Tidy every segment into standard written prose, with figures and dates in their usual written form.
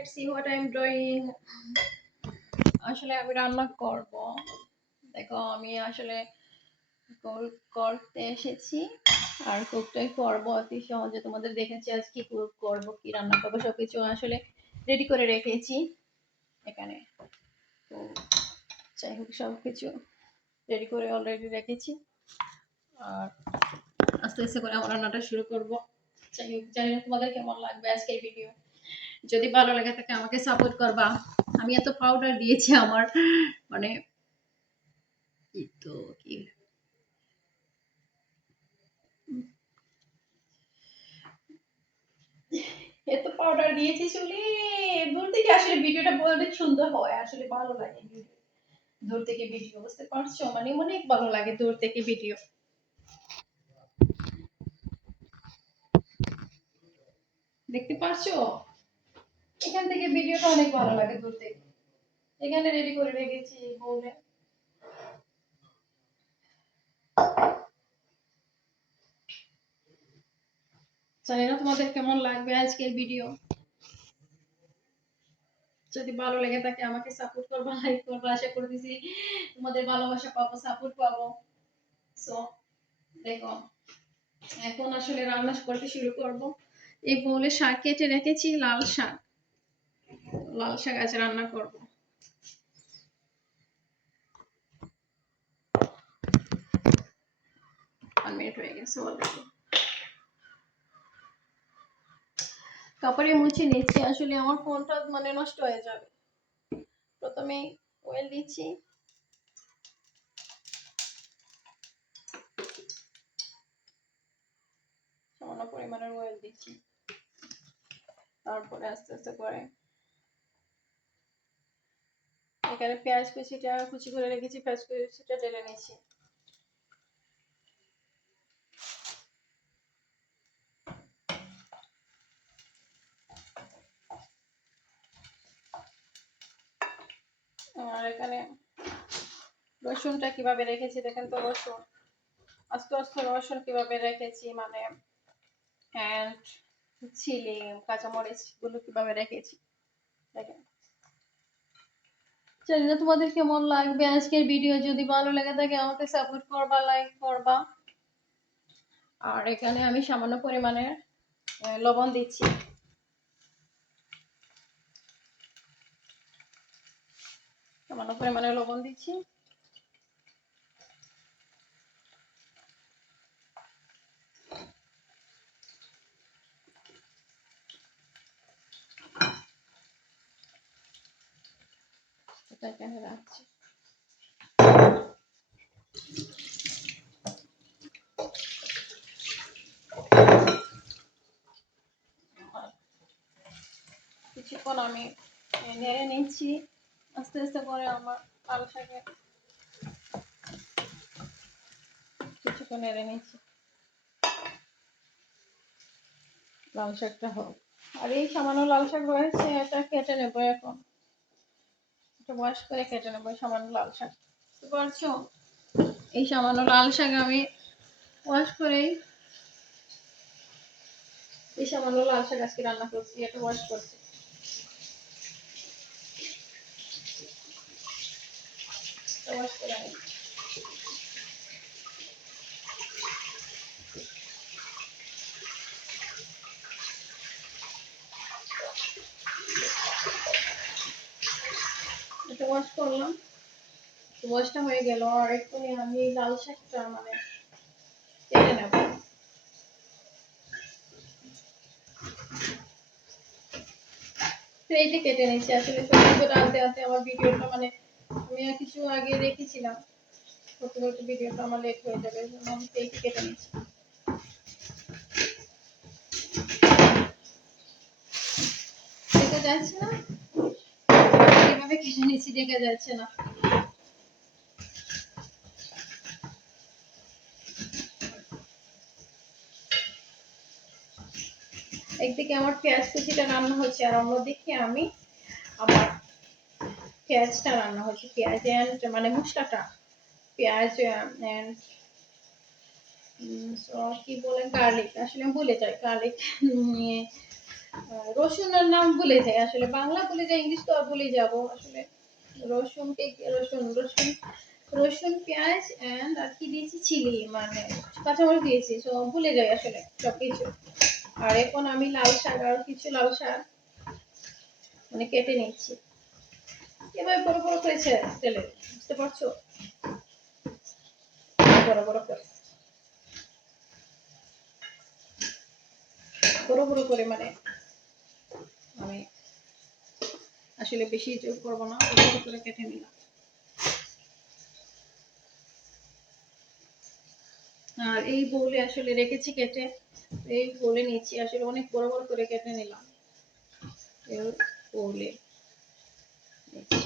let's see what I'm doing. আসলে আমি রান্না করব। দেখো আমি আসলে করতে এসেছি আর কুকটাই করব অতি সহজে। তোমাদের দেখেছি আজ কি কুক করব, কি রান্না করব সবকিছু আসলে রেডি করে রেখেছি এখানে। তো যাই হোক সবকিছু রেডি করে অলরেডি রেখেছি আর আস্তে আস্তে করে আমার রান্নাটা শুরু করব। যাই হোক জানি না তোমাদের কেমন লাগবে আজকের ভিডিও। যদি ভালো লাগে থাকে আমাকে সাপোর্ট করবা। আমি এত পাউডার দিয়েছি আমার মানে কি তো কি এত পাউডার দিয়েছি চুলে। দূর থেকে আসলে ভিডিওটা অনেক সুন্দর হয়, আসলে ভালো লাগে ভিডিও দূর থেকে ভিডিও, বুঝতে পারছো? মানে অনেক ভালো লাগে দূর থেকে ভিডিও দেখতে পারছো। এখান থেকে ভিডিওটা অনেক ভালো লাগে দূর থেকে। এখানে রেডি করে রেখেছি বলে জানি না তোমাদের কেমন লাগবে আজকের ভিডিও। যদি ভালো লেগে থাকে আমাকে সাপোর্ট করবা, লাইক করবা। আশা করতেছি তোমাদের ভালোবাসা পাবো, সাপোর্ট পাবো। সো দেখো এখন আসলে রান্না করতে শুরু করব। এই বলে শাক কেটে রেখেছি, লাল শাক। লাল শাক আজ রান্না করব। মিনিট হয়ে গেছে অলরেডি। কাপড়ে মুছে নিচ্ছি, আসলে আমার ফোনটা মানে নষ্ট হয়ে যাবে। প্রথমে অয়েল দিচ্ছি, সামান্য পরিমাণের অয়েল দিচ্ছি। তারপরে আস্তে আস্তে করে এখানে পেঁয়াজ কুচি করে রেখেছি, পেঁয়াজ কুচিটা ঢেলে নিচ্ছি। আর এখানে রসুনটা কিভাবে রেখেছি দেখেন তো। রসুন আস্তে আস্তে রসুন কিভাবে রেখেছি, মানে এন্ড চিলি কাঁচামরিচ গুলো কিভাবে রেখেছি দেখেন। জানি না তোমাদের কেমন লাগবে আজকের ভিডিও। যদি ভালো লেগে থাকে আমাকে সাপোর্ট করবা, লাইক করবা। আর এখানে আমি সামান্য পরিমাণে লবণ দিচ্ছি। সামান্য পরিমাণে লবণ দিচ্ছি। এটা এখানে রাখছি। কিছুক্ষণ আমি নেড়ে নিচ্ছি আস্তে আস্তে করে আমার লাল শাকে। কিছুক্ষণ নেড়ে নিচ্ছি লাল শাকটা হোক। আর এই সামান্য লাল শাক রয়েছে, এটা কেটে নেবো এখন। এটা ওয়াশ করে কেটে নেবো সামান্য লাল শাক। বুঝতে পারছো? এই সামান্য লাল শাক আমি ওয়াশ করেই এই সামান্য লাল শাক আজকে রান্না করছি। এটা ওয়াশ করছি। ওয়াশ করে নিই। এটা ওয়াশ করলাম। ওয়াশটা হয়ে গেল। আর একটু আমি লাল শাকটা মানে কেটে নেব। এইটা কেটে নিচ্ছি। আসলে সবগুলো আনতে আনতে আমার ভিডিওটা মানে আমি আর কিছু আগে রেখেছিলাম, করতে করতে ভিডিওটা আমার লেট হয়ে যাবে। আমি এইটা কেটে নিচ্ছি। দেখা যাচ্ছে না কিভাবে কেটে নিচ্ছি, দেখা যাচ্ছে না। একদিকে আমার পেঁয়াজ কুচিটা রান্না হচ্ছে আর অন্যদিকে আমি আমার পেঁয়াজটা রান্না হচ্ছে। পেঁয়াজ এন্ড মানে মশলাটা পেঁয়াজ এন্ড কি বলে গার্লিক, আসলে আমি ভুলে যাই গার্লিক নিয়ে রসুনের নাম ভুলে যাই আসলে, বাংলা ভুলে যাই, ইংলিশ তো আর ভুলে যাব আসলে। রসুনকে রসুন রসুন রসুন পেঁয়াজ এন্ড আর কি দিয়েছি, চিলি মানে কাঁচামরিচ দিয়েছি, সো ভুলে যাই আসলে সবকিছু। আর এখন আমি লাল শাক আর কিছু লাল শাক মানে কেটে নিচ্ছি, এভাবে বড় বড় করেছে তেলে, বুঝতে পারছো, বড় বড় করে বড় বড় করে মানে আমি আসলে বেশি যোগ করবো না, বড় বড় করে কেটে নিলাম। আর এই বউলে আসলে রেখেছি কেটে, এই বলে নিচ্ছি আসলে, অনেক বড় বড় করে কেটে নিলাম এই বউলে নিচ্ছি।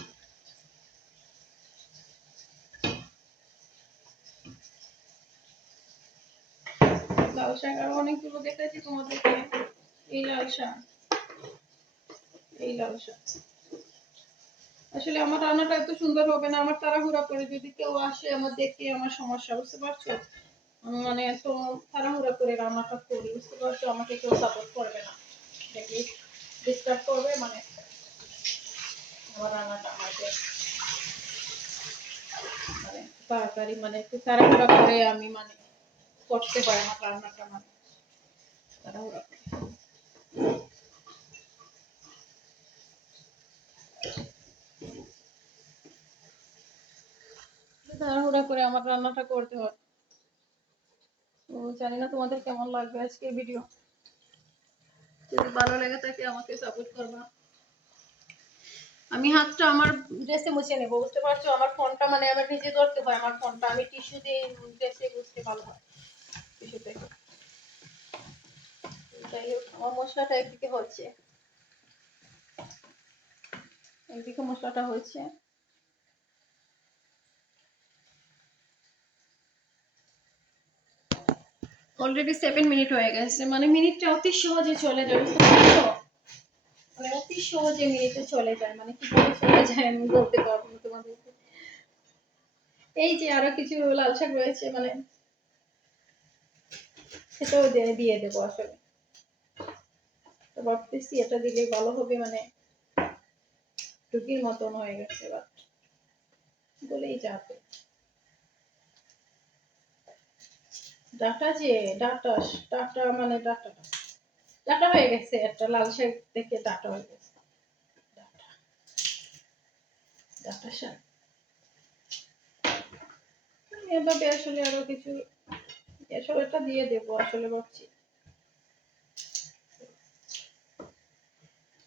লাল শাক আরো অনেকগুলো দেখাচ্ছি তোমাদেরকে, এই লাল শাক, এই লাল শাক। আসলে আমার রান্নাটা এত সুন্দর হবে না, আমার তাড়াহুড়া করে যদি কেউ আসে আমার দেখতে আমার সমস্যা, বুঝতে পারছো, মানে এত তাড়াহুড়া করে রান্নাটা করি, বুঝতে পারছো, আমাকে কেউ সাপোর্ট করবে না, দেখি ডিস্টার্ব করবে, মানে আমার রান্নাটা আমাকে মানে তাড়াতাড়ি মানে একটু তাড়াহুড়া করে আমি মানে করতে হয় আমার রান্নাটা, মানে তাড়াহুড়া করে। তাড়াহুড়া করে আমার রান্নাটা করতে হয়। তো জানি না তোমাদের কেমন লাগবে আজকে ভিডিও, যদি ভালো লেগে থাকে আমাকে সাপোর্ট করবা। আমি হাতটা আমার ড্রেসে মুছে নেবো, বুঝতে পারছো, আমার ফোনটা মানে আমার নিজে ধরতে হয়, আমার ফোনটা আমি টিস্যু দিয়ে ড্রেসে মুছতে ভালো হয়, টিস্যুতে। যাই হোক, আমার মশলাটা একদিকে হচ্ছে, একদিকে মশলাটা হচ্ছে। অলরেডি 7 মিনিট হয়ে গেছে, মানে মিনিটটা অতি সহজে চলে যায়, বুঝতে পারছো, মানে অতি সহজে মিনিটে চলে যায়, মানে কিভাবে চলে যায় আমি বলতে পারবো না তোমাদেরকে। এই যে আরো কিছু লাল শাক রয়েছে, মানে সেটাও দিয়ে দেবো আসলে, তো ভাবতেছি এটা দিলে ভালো হবে, মানে টুকির মতন হয়ে গেছে বাট বলেই যাবে। ডাটা যে ডাটা ডাটা মানে ডাটাটা ডাটা হয়ে গেছে, একটা লাল শাক থেকে ডাটা হয়ে গেছে, ডাটা ডাটা শাক। এভাবে আসলে আরো কিছু এসব একটা দিয়ে দেবো আসলে ভাবছি,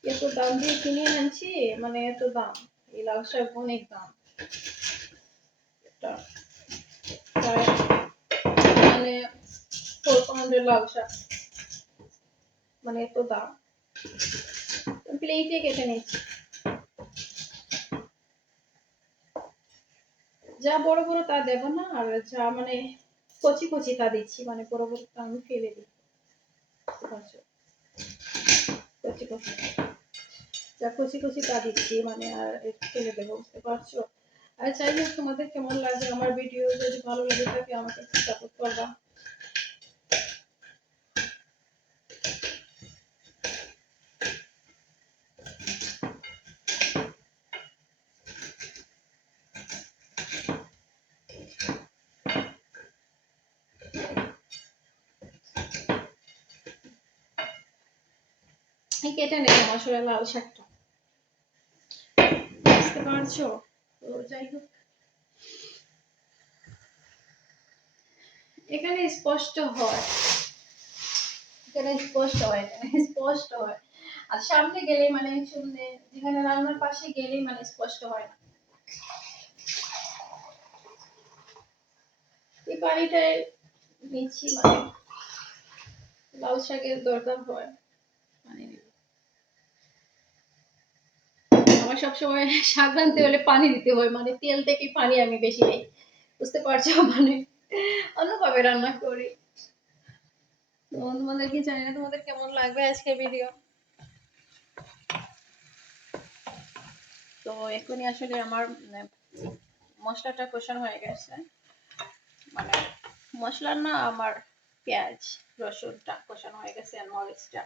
এত দাম দিয়ে কিনে আনছি, মানে এত দাম, এই লাল শাক অনেক দাম, এটা প্রায় মানে 4 পাউন্ডের লাল শাক, মানে এত দাম। প্লেটে কেটে নিচ্ছি, যা বড় বড় তা দেব না, আর যা মানে কচি কচি তা দিচ্ছি, মানে বড় বড় তা আমি ফেলে দিই, বুঝতে পারছো, কচি কচি, যা কচি কচি তা দিচ্ছি, মানে আর ফেলে দেবো, বুঝতে পারছো। আর যাই হোক, তোমাদের কেমন লাগে আমার ভিডিও, যদি ভালো লাগে থাকে আমাকে সাপোর্ট করবা। এই কেটে নিলাম আসলে লাল শাকটা, বুঝতে পারছো। তো যাই হোক, এখানে স্পষ্ট হয়, এখানে স্পষ্ট হয়, এখানে স্পষ্ট হয়, আর সামনে গেলে মানে শুনলে, যেখানে রান্নার পাশে গেলেই মানে স্পষ্ট হয় না। এই পানিটাই নিচ্ছি, মানে লাল শাকের দরকার হয়, পানি নিব। আমার সবসময় শাক রাঁধতে হলে পানি দিতে হয়, মানে তেল থেকে পানি আমি বেশি নেই, বুঝতে পারছো, মানে অন্যভাবে রান্না করি। তো তোমাদের কি, জানি না তোমাদের কেমন লাগবে আজকে ভিডিও। তো এখনই আসলে আমার মশলাটা কষানো হয়ে গেছে, মানে মশলা না, আমার পেঁয়াজ রসুনটা কষানো হয়ে গেছে, আর মরিচটা,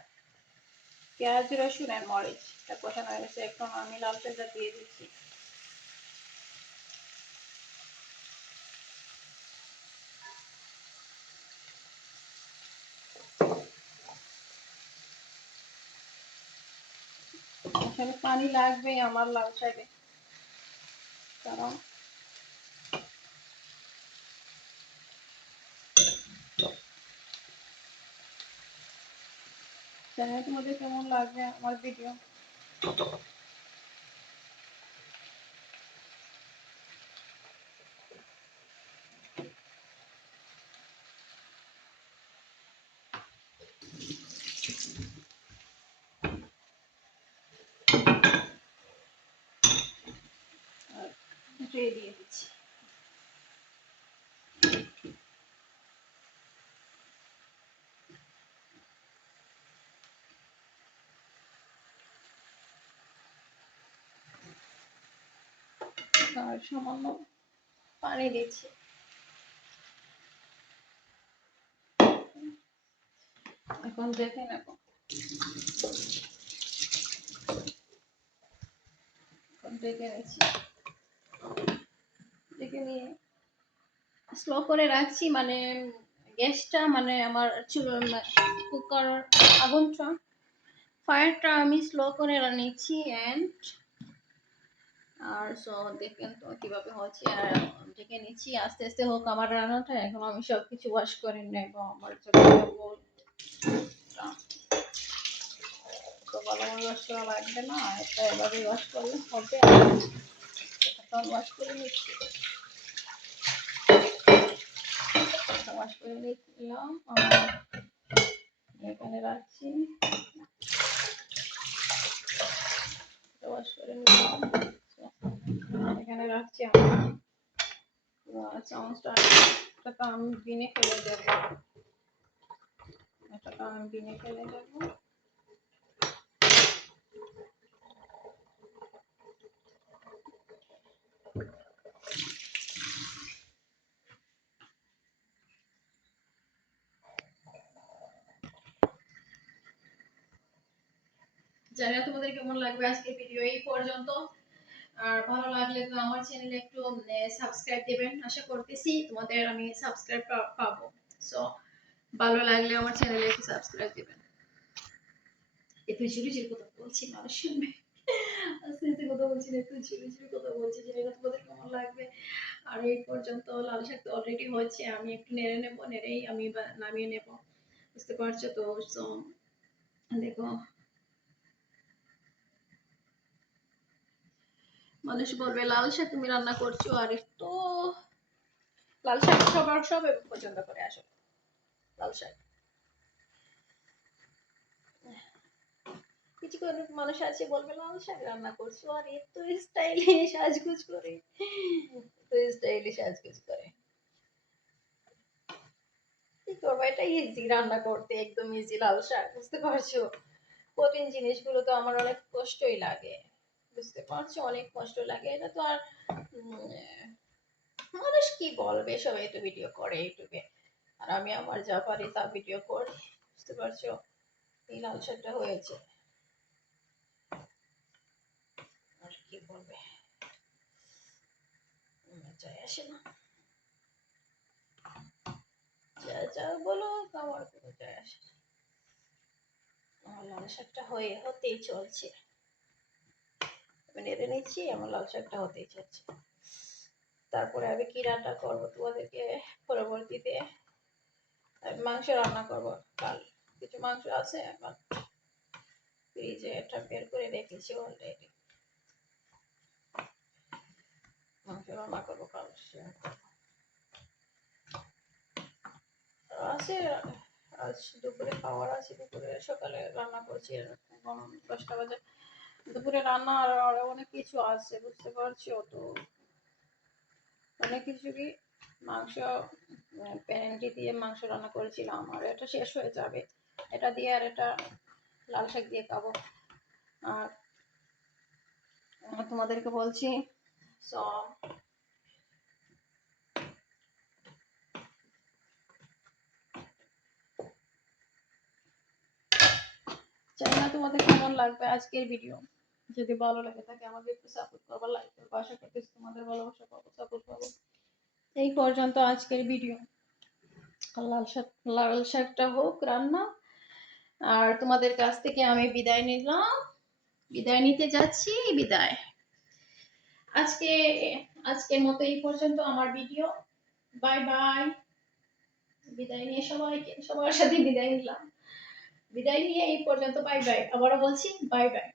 পেঁয়াজ রসুন আর মরিচ এটা কষানো হয়ে গেছে। এখন আমি লাল শাকটা দিয়ে দিচ্ছি। আসলে পানি লাগবে আমার লাল শাকে, কারণ জানি না তোমাদের কেমন লাগবে আমার ভিডিও। দিয়ে দিচ্ছি। আর সামান্য পানি দিচ্ছি। এখন দেখে নেব। এখন দেখে নিচ্ছি। দেখে নিয়ে স্লো করে রাখছি, মানে গ্যাসটা, মানে আমার কুকার আগুনটা, ফায়ারটা আমি স্লো করে নিচ্ছি। এন্ড আর সো দেখেন তো কিভাবে হচ্ছে। আর ঢেকে নিচ্ছি, আস্তে আস্তে হোক আমার রান্নাটা। এখন আমি সবকিছু ওয়াশ করে নেব। আমার জন্য তো ভালো করে ওয়াশ করা লাগবে না, এটা এভাবে ওয়াশ করলে হবে। এখন ওয়াশ করে নিচ্ছি। ওয়াশ করে নিলাম, এখানে রাখছি। ওয়াশ করে নিলাম, এখানে রাখছি। আমার চামচটা আমি বিনে ফেলে দেবো। এটাকে আমি বিনে ফেলে দেবো। জানি না তোমাদের কেমন লাগবে আজকের ভিডিও এই পর্যন্ত। আর ভালো লাগলে তো আমার চ্যানেলে একটু সাবস্ক্রাইব দিবেন। আশা করতেছি তোমাদের আমি সাবস্ক্রাইব পাবো। সো ভালো লাগলে আমার চ্যানেলে একটু সাবস্ক্রাইব দিবেন। একটু ঝুড়ি ঝুড়ি কথা বলছি, মানুষ শুনবে। আস্তে আস্তে কথা বলছি না, একটু ঝুড়ি ঝুড়ি কথা বলছি। জানি না তোমাদের কেমন লাগবে। আর এই পর্যন্ত লাল শাক তো অলরেডি হয়েছে, আমি একটু নেড়ে নেব, নেড়েই আমি নামিয়ে নেব। বুঝতে পারছো তো? সো দেখো, মানুষ বলবে লাল শাক তুমি রান্না করছো, আর একটু লাল শাক সবার সব পছন্দ করে আসলে লাল শাক। কিছু কিছু মানুষ আছে বলবে লাল শাক রান্না করছো, আর এত স্টাইলে সাজগুজ করে, এত স্টাইলে সাজগুজ করে। কি করবো, এটা ইজি রান্না করতে, একদম ইজি লাল শাক। বুঝতে পারছো? কঠিন জিনিসগুলো তো আমার অনেক কষ্টই লাগে। বুঝতে পারছো? অনেক কষ্ট লাগে। এটা তো আর মানুষ কি বলবে, সবাই তো ভিডিও করে ইউটিউবে, আর আমি আমার যা পারি তা ভিডিও করি। বুঝতে পারছো? এই লাল শাকটা হয়েছে, আর কি বলবে, যায় আসে না। যা যা বলো আমার কোনো যায় আসে না। আমার লাল শাকটা হতেই চলছে। নেড়ে নিচ্ছি, আমার লাল শাকটা হতেই চলছে। তারপরে আমি কি রান্না করবো তোমাদেরকে পরবর্তীতে। মাংস রান্না করবো কাল। কিছু মাংস আছে এখন ফ্রিজে, এটা বের করে রেখেছি অলরেডি। মাংস রান্না করবো কাল। আছে, আজ দুপুরে খাওয়ার আছে, দুপুরে সকালে রান্না করছি, 10টা বাজে দুপুরে রান্না। আর অনেক কিছু আছে, বুঝতে পারছো তো? অনেক কিছু কি, মাংস প্যানেন্টি দিয়ে মাংস রান্না করেছিলাম, আর এটা শেষ হয়ে যাবে। এটা দিয়ে আর এটা লাল শাক দিয়ে খাবো। আর তোমাদেরকে বলছি, সো জানি না তোমাদের কেমন লাগবে আজকের ভিডিও। যদি ভালো লাগে থাকে আমাকে একটু সাপোর্ট করবা, লাইক করবা। আশা করতেছি তোমাদের ভালোবাসা পাবো, সাপোর্ট পাবো। এই পর্যন্ত আজকের ভিডিও। লাল শাকটা হোক রান্না, আর তোমাদের কাছ থেকে আমি বিদায় নিলাম, বিদায় নিতে যাচ্ছি। বিদায়। আজকের মতো এই পর্যন্ত আমার ভিডিও। Bye bye. বিদায় নিয়ে সবার সাথে বিদায় নিলাম। বিদায় নিয়ে এই পর্যন্ত। Bye bye. আবারও বলছি বাই বাই।